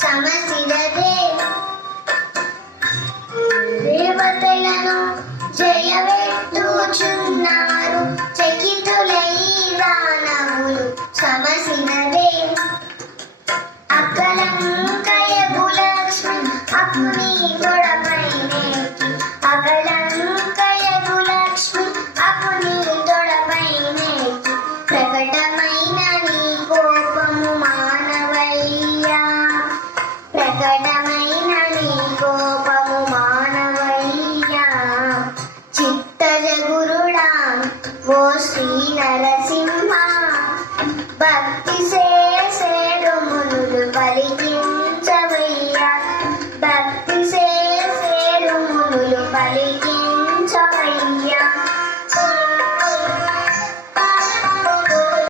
సమసిరదే దేవతలను జయవెత్తుచున్నారు చకితులై దానవులు సమసినదే అకలంకయగు లక్ష్మి అకుని తొడపైనేకి అకలంకయగు లక్ష్మి అకుని తొడపైనేకి ప్రకటమైన నీ కోపము మానవయ్యా ప్రకటమైన నీ కోపము మానవయ్యా చిత్తజగురుడా ఓ శ్రీ నరసింహ భక్తి